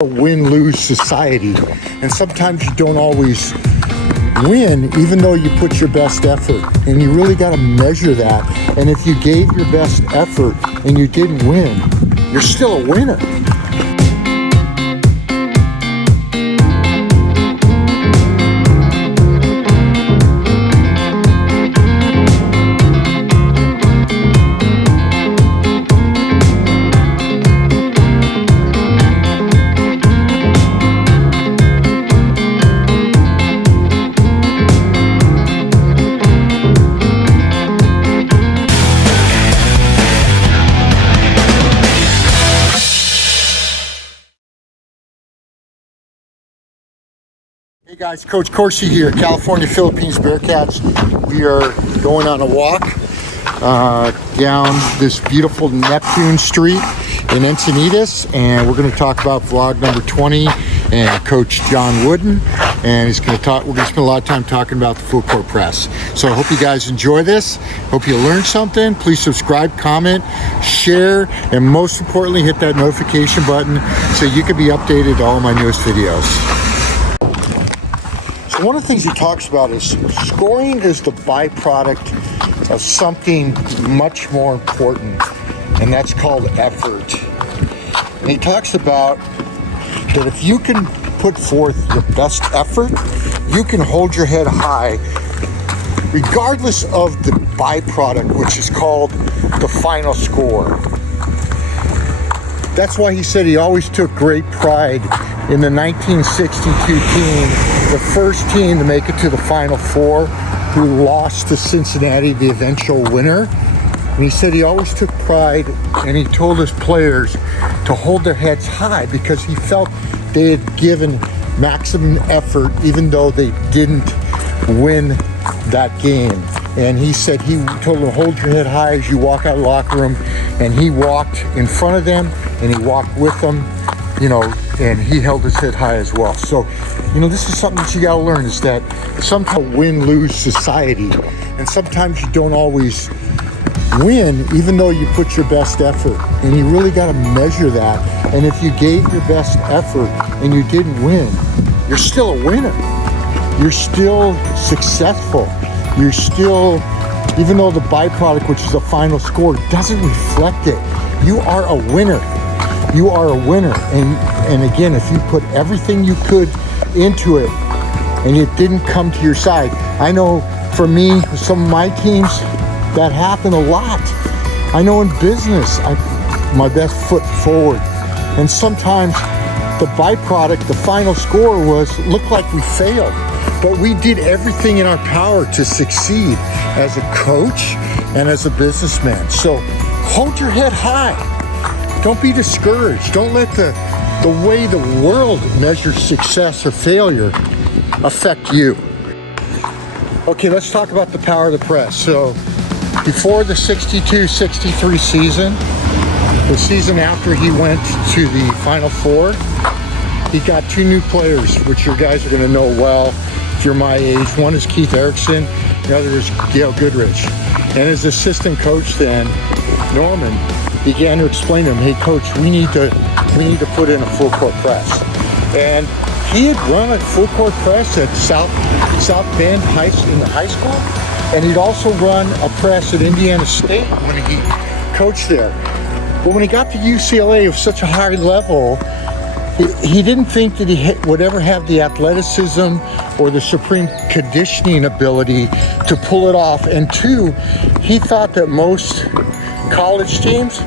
A win-lose society, and sometimes you don't always win even though you put your best effort, and you really got to measure that. And if you gave your best effort and you didn't win, you're still a winner. Hey guys, Coach Corsi here, California Bearcats. We are going on a walk down this beautiful Neptune Street in Encinitas, and we're going to talk about vlog number 20 and Coach John Wooden, and we're going to spend a lot of time talking about the full court press. So I hope you guys enjoy this. Hope you learned something. Please subscribe, comment, share, and most importantly, hit that notification button so you can be updated to all my newest videos. One of the things he talks about is scoring is the byproduct of something much more important, and that's called effort. And he talks about that if you can put forth your best effort, you can hold your head high regardless of the byproduct, which is called the final score. That's why he said he always took great pride in the 1962 team, the first team to make it to the Final Four, who lost to Cincinnati, the eventual winner. And he said he always took pride, and he told his players to hold their heads high because he felt they had given maximum effort even though they didn't win that game. And he said he told them, hold your head high as you walk out of the locker room. And he walked in front of them and he walked with them, and he held his head high as well. So, this is something that you got to learn, is that sometimes win-lose society, and sometimes you don't always win even though you put your best effort, and you really got to measure that. And if you gave your best effort and you didn't win, you're still a winner. You're still successful. You're still, even though the byproduct, which is the final score, doesn't reflect it, you are a winner. You are a winner. And again, if you put everything you could into it and it didn't come to your side, I know for me, some of my teams, that happened a lot. I know in business, my best foot forward. And sometimes the byproduct, the final score looked like we failed. But we did everything in our power to succeed as a coach and as a businessman. So hold your head high. Don't be discouraged. Don't let the way the world measures success or failure affect you. Okay, let's talk about the power of the press. So before the 62-63 season, the season after he went to the Final Four, he got two new players, which you guys are going to know well if you're my age. One is Keith Erickson, the other is Gail Goodrich. And his assistant coach then, Norman, began to explain to him, hey coach, we need to put in a full court press. And he had run a full court press at South Bend in the high school, and he'd also run a press at Indiana State when he coached there. But when he got to UCLA, it was such a high level, he didn't think that he would ever have the athleticism or the supreme conditioning ability to pull it off. And two, he thought that most college teams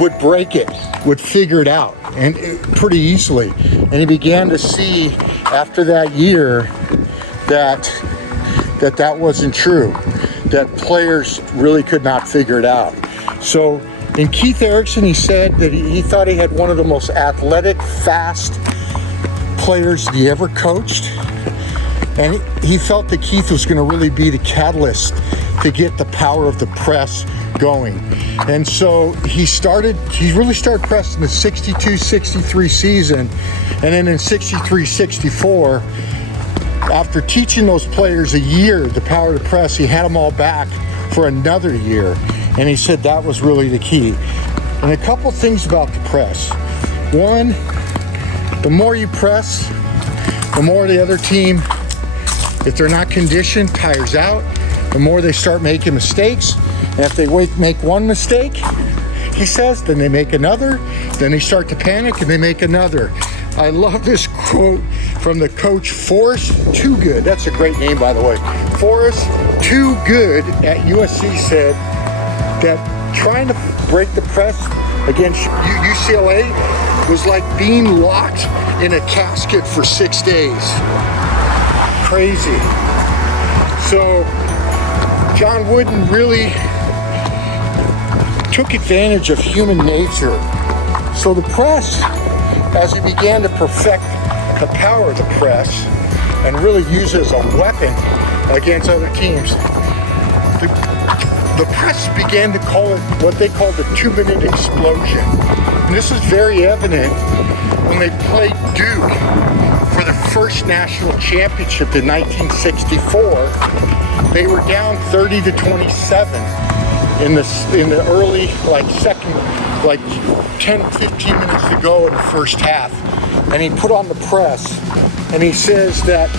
would break it, would figure it out, and pretty easily. And he began to see after that year that wasn't true, that players really could not figure it out. So in Keith Erickson, he said that he thought he had one of the most athletic, fast players he ever coached. And he felt that Keith was going to really be the catalyst to get the power of the press going. And so he really started pressing the 62-63 season. And then in 63-64, after teaching those players a year the power of the press, he had them all back for another year. And he said that was really the key. And a couple things about the press. One, The more you press, the more the other team, if they're not conditioned, tires out. The more they start making mistakes. And if they make one mistake, he says, then they make another. Then they start to panic and they make another. I love this quote from the coach, Forrest Toogood. That's a great name, by the way. Forrest Toogood at USC said that trying to break the press against UCLA was like being locked in a casket for 6 days. Crazy. So John Wooden really took advantage of human nature. So the press, as he began to perfect the power of the press and really use it as a weapon against other teams, the press began to call it what they called the 2-minute explosion. And this is very evident when they played Duke for the first national championship in 1964. They were down 30-27 in the early, second, 10-15 minutes to go in the first half. And he put on the press and he says that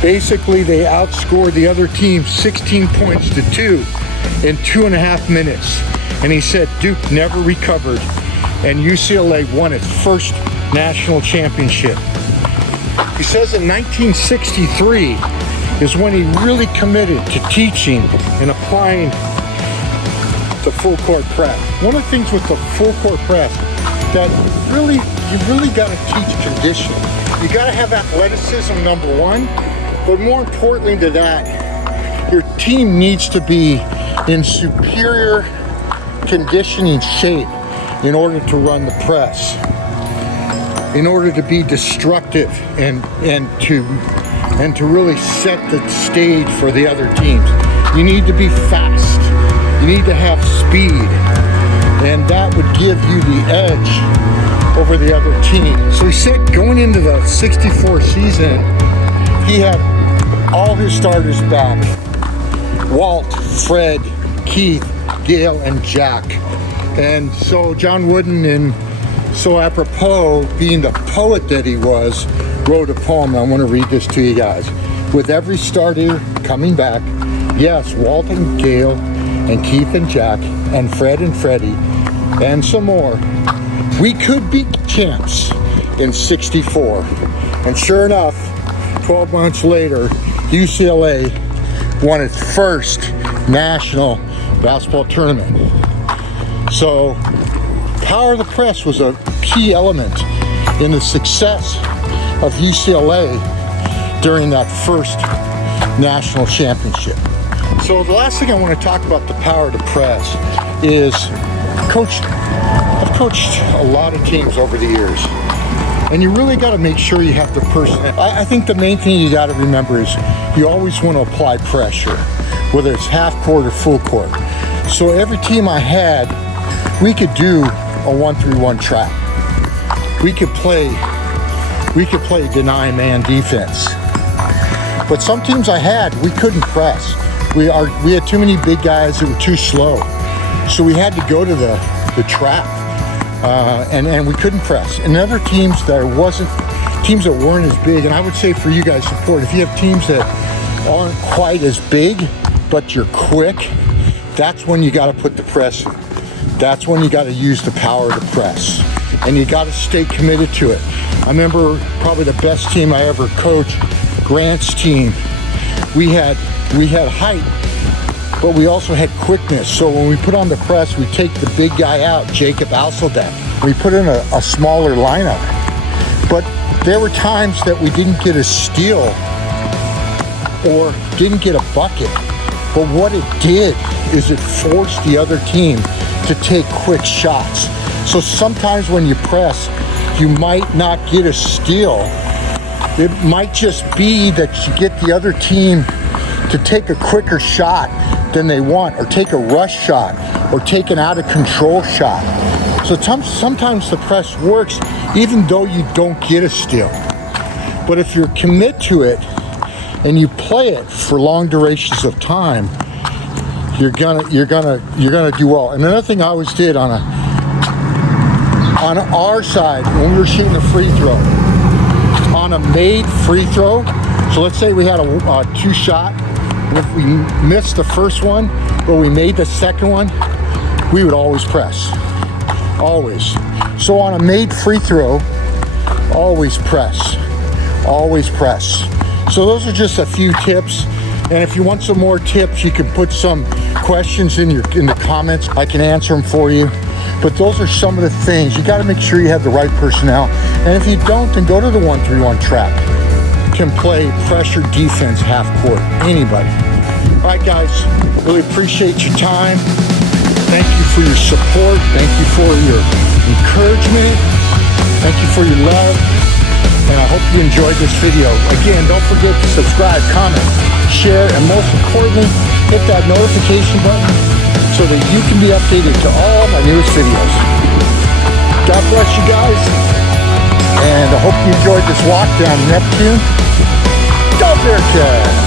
basically they outscored the other team 16 points to 2 in 2.5 minutes. And he said Duke never recovered and UCLA won its first national championship. He says in 1963 is when he really committed to teaching and applying the full court press. One of the things with the full court press that you really got to teach conditioning. You got to have athleticism, number one, but more importantly to that, your team needs to be in superior conditioning shape in order to run the press, in order to be destructive and to really set the stage for the other teams. You need to be fast. You need to have speed, and that would give you the edge over the other team. So he said going into the 64 season, he had all his starters back. Walt, Fred, Keith, Gail, and Jack. And so John Wooden, and so apropos, being the poet that he was, wrote a poem. I want to read this to you guys. With every starter coming back, yes, Walt and Gail, and Keith and Jack, and Fred and Freddie, and some more, we could be champs in 64. And sure enough, 12 months later, UCLA won its first national basketball tournament. So, power of the press was a key element in the success of UCLA during that first national championship. So the last thing I want to talk about the power of the press is I've coached a lot of teams over the years, and you really got to make sure you have the person. I think the main thing you got to remember is you always want to apply pressure, whether it's half court or full court. So every team I had, we could do a 1-3-1 trap. We could play deny man defense. But some teams I had, we couldn't press. We had too many big guys that were too slow. So we had to go to the trap, and we couldn't press. And other teams that weren't as big, and I would say for you guys support, if you have teams that aren't quite as big, but you're quick, that's when you got to put the press in. That's when you got to use the power of the press. And you got to stay committed to it. I remember probably the best team I ever coached, Grant's team. We had height, but we also had quickness. So when we put on the press, we take the big guy out, Jacob Alseldeck. We put in a smaller lineup. But there were times that we didn't get a steal or didn't get a bucket. But what it did is it forced the other team to take quick shots. So sometimes when you press, you might not get a steal. It might just be that you get the other team to take a quicker shot than they want, or take a rush shot, or take an out of control shot. So sometimes the press works even though you don't get a steal. But if you're committed to it and you play it for long durations of time, you're gonna do well. And another thing I always did on a on our side, when we were shooting a free throw, on a made free throw, so let's say we had a two shot, and if we missed the first one, but we made the second one, we would always press, always. So on a made free throw, always press, always press. So those are just a few tips. And if you want some more tips, you can put some questions in the comments. I can answer them for you. But those are some of the things. You got to make sure you have the right personnel. And if you don't, then go to the 1-3-1 trap. Can play pressure defense half court. Anybody. All right, guys. Really appreciate your time. Thank you for your support. Thank you for your encouragement. Thank you for your love. And I hope you enjoyed this video. Again, don't forget to subscribe, comment, share, and most importantly, hit that notification button so that you can be updated to all my newest videos. God bless you guys, and I hope you enjoyed this walk down Neptune. Go Bearcats!